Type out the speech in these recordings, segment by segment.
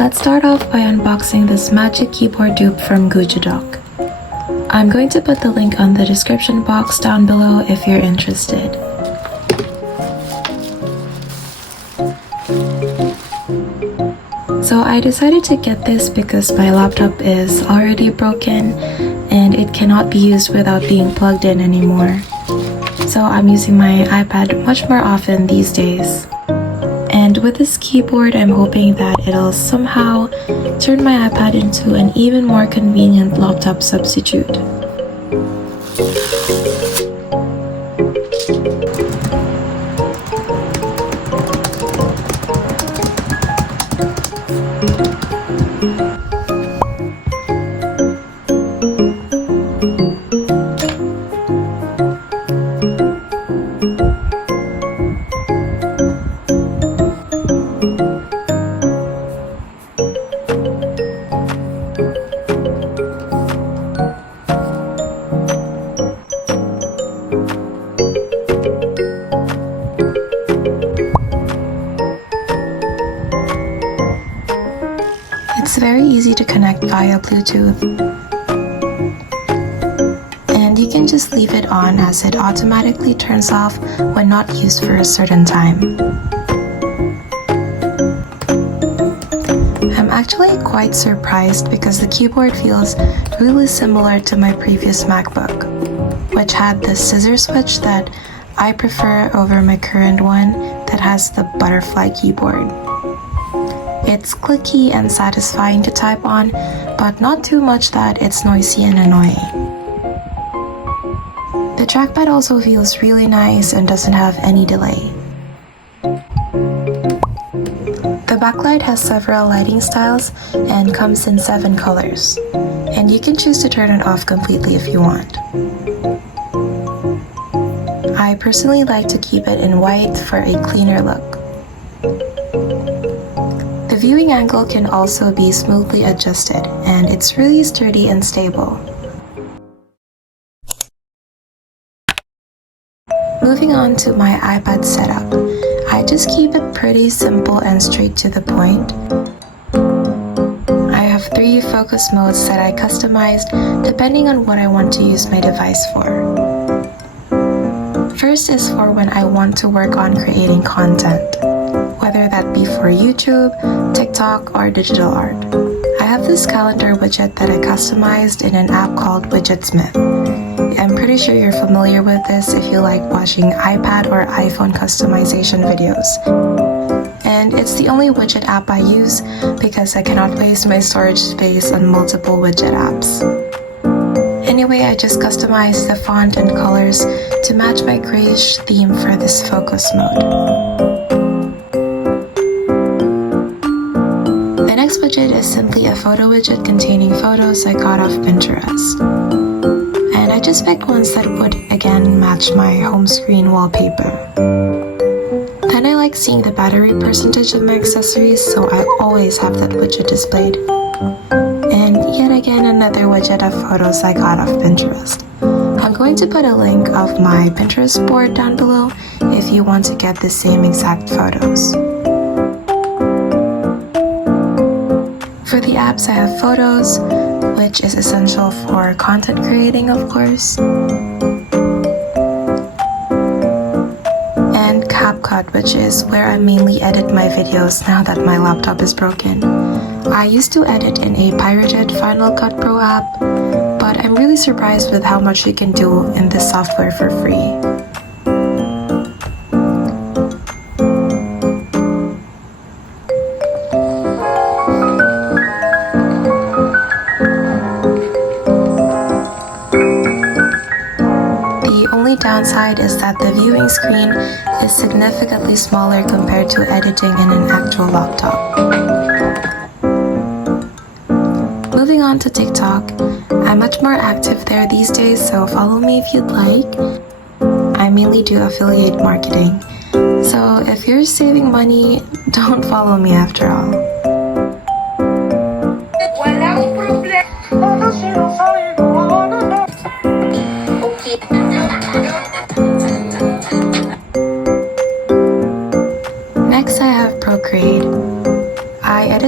Let's start off by unboxing this magic keyboard dupe from Doc. I'm going to put the link on the description box down below if you're interested. So I decided to get this because my laptop is already broken and it cannot be used without being plugged in anymore. So I'm using my iPad much more often these days. And with this keyboard, I'm hoping that it'll somehow turn my iPad into an even more convenient laptop substitute. It's very easy to connect via Bluetooth, and you can just leave it on as it automatically turns off when not used for a certain time. I'm actually quite surprised because the keyboard feels really similar to my previous MacBook, which had the scissor switch that I prefer over my current one that has the butterfly keyboard. It's clicky and satisfying to type on, but not too much that it's noisy and annoying. The trackpad also feels really nice and doesn't have any delay. The backlight has several lighting styles and comes in 7 colors, and you can choose to turn it off completely if you want. I personally like to keep it in white for a cleaner look. The viewing angle can also be smoothly adjusted, and it's really sturdy and stable. Moving on to my iPad setup, I just keep it pretty simple and straight to the point. I have 3 focus modes that I customized depending on what I want to use my device for. First is for when I want to work on creating content, whether that be for YouTube, TikTok, or digital art. I have this calendar widget that I customized in an app called Widgetsmith. I'm pretty sure you're familiar with this if you like watching iPad or iPhone customization videos. And it's the only widget app I use because I cannot waste my storage space on multiple widget apps. Anyway, I just customized the font and colors to match my grayish theme for this focus mode. The next widget is simply a photo widget containing photos I got off Pinterest. And I just picked ones that would again match my home screen wallpaper. Then I like seeing the battery percentage of my accessories, so I always have that widget displayed. And yet again another widget of photos I got off Pinterest. I'm going to put a link of my Pinterest board down below if you want to get the same exact photos. For the apps, I have Photos, which is essential for content creating, of course, and CapCut, which is where I mainly edit my videos now that my laptop is broken. I used to edit in a pirated Final Cut Pro app, but I'm really surprised with how much you can do in this software for free. The only downside is that the viewing screen is significantly smaller compared to editing in an actual laptop. Moving on to TikTok, I'm much more active there these days, so follow me if you'd like. I mainly do affiliate marketing, so if you're saving money, don't follow me after all.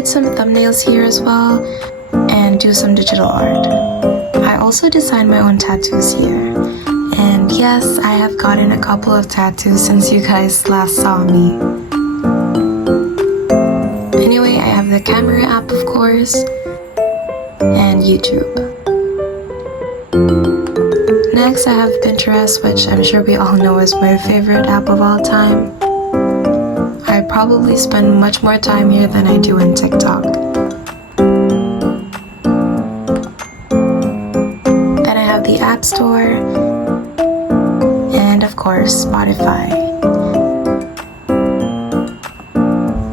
edit some thumbnails here as well and do some digital art. I also design my own tattoos here. And yes, I have gotten a couple of tattoos since you guys last saw me. Anyway, I have the camera app, of course, and YouTube. Next, I have Pinterest, which I'm sure we all know is my favorite app of all time. I probably spend much more time here than I do in TikTok. Then I have the App Store, and of course, Spotify.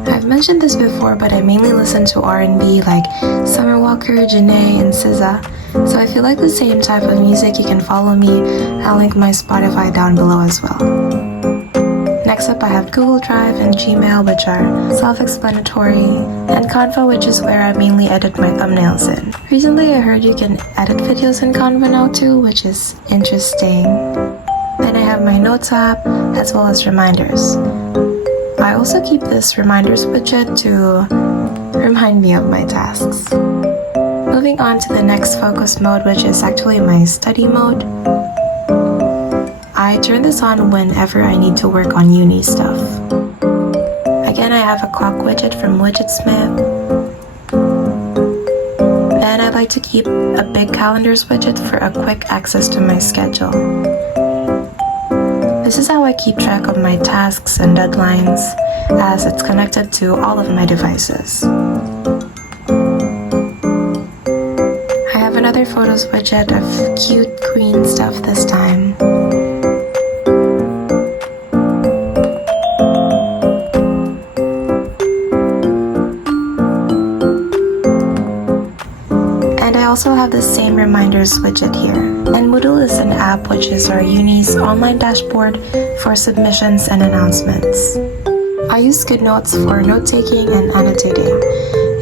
I've mentioned this before, but I mainly listen to R&B like Summer Walker, Janae, and SZA. So if you like the same type of music, you can follow me. I'll link my Spotify down below as well. Next up, I have Google Drive and Gmail, which are self-explanatory, and Canva, which is where I mainly edit my thumbnails in. Recently, I heard you can edit videos in Canva now too, which is interesting. Then I have my Notes app, as well as reminders. I also keep this reminders widget to remind me of my tasks. Moving on to the next focus mode, which is actually my study mode. I turn this on whenever I need to work on uni stuff. Again, I have a clock widget from Widgetsmith. Then I like to keep a big calendars widget for a quick access to my schedule. This is how I keep track of my tasks and deadlines, as it's connected to all of my devices. I have another photos widget of cute green stuff this time. And I also have the same reminders widget here. And Moodle is an app which is our uni's online dashboard for submissions and announcements. I use GoodNotes for note-taking and annotating.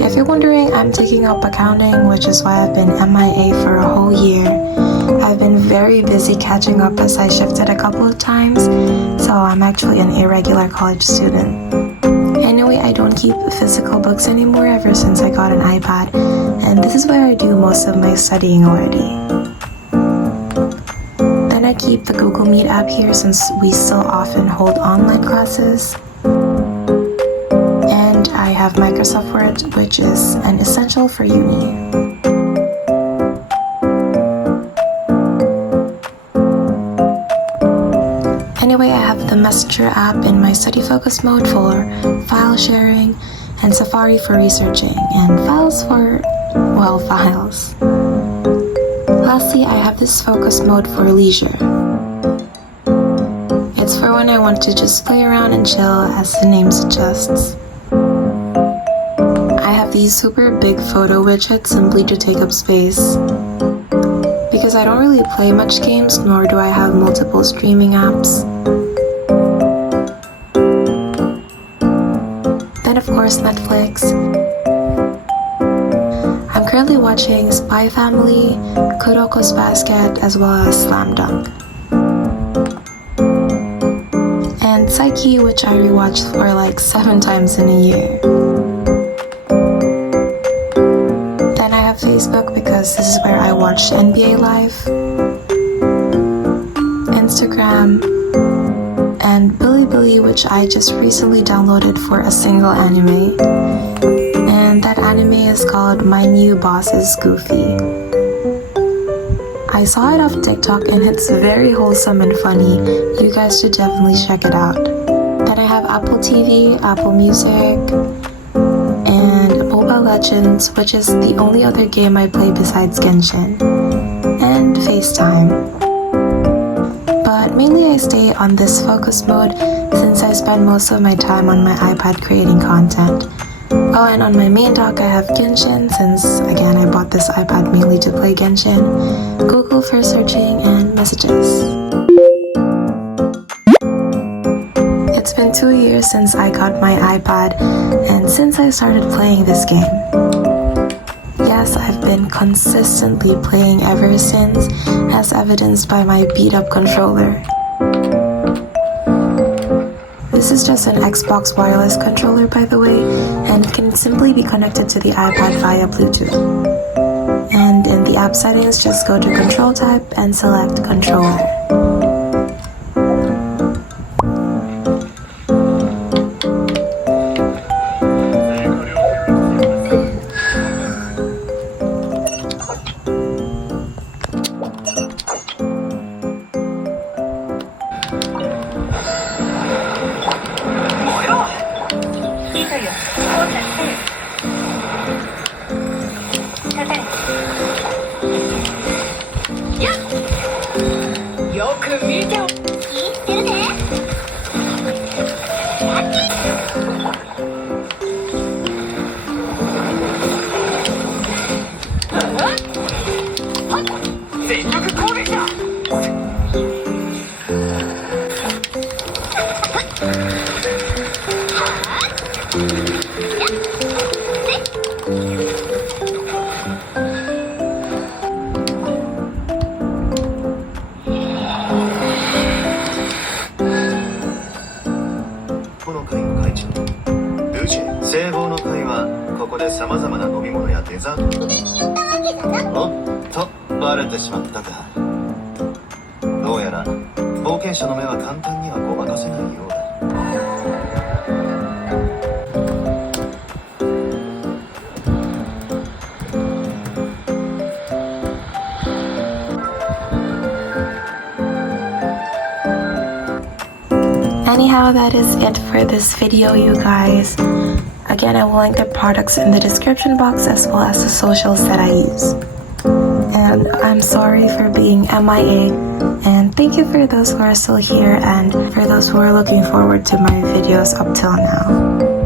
If you're wondering, I'm taking up accounting, which is why I've been MIA for a whole year. I've been very busy catching up as I shifted a couple of times, so I'm actually an irregular college student. Anyway, I don't keep physical books anymore ever since I got an iPad, and this is where I do most of my studying already. Then I keep the Google Meet app here since we still often hold online classes. And I have Microsoft Word, which is an essential for uni. Anyway, I have the Messenger app in my study focus mode for file sharing, and Safari for researching, and files for, well, files. Lastly, I have this focus mode for leisure. It's for when I want to just play around and chill, as the name suggests. I have these super big photo widgets simply to take up space. Because I don't really play much games, nor do I have multiple streaming apps. Then of course Netflix. I'm currently watching Spy Family, Kuroko's Basket, as well as Slam Dunk. And Psyche, which I rewatched for like 7 times in a year. Then I have Facebook because this is where I watch NBA Live, Instagram, and Bilibili, which I just recently downloaded for a single anime. And that anime is called My New Boss is Goofy. I saw it off TikTok and it's very wholesome and funny. You guys should definitely check it out. Then I have Apple TV, Apple Music, and Mobile Legends, which is the only other game I play besides Genshin, and FaceTime. But mainly I stay on this focus mode since I spend most of my time on my iPad creating content. Oh, and on my main dock I have Genshin, since again I bought this iPad mainly to play Genshin, Google for searching, and messages. It's been 2 years since I got my iPad and since I started playing this game. Yes, I've been consistently playing ever since, as evidenced by my beat up controller. This is just an Xbox wireless controller, by the way, and it can simply be connected to the iPad via Bluetooth. And in the app settings, just go to Control tab and select Controller. Anyhow, that is it for this video, you guys. Again, I will link the products in the description box as well as the socials that I use. And I'm sorry for being MIA, and thank you for those who are still here and for those who are looking forward to my videos up till now.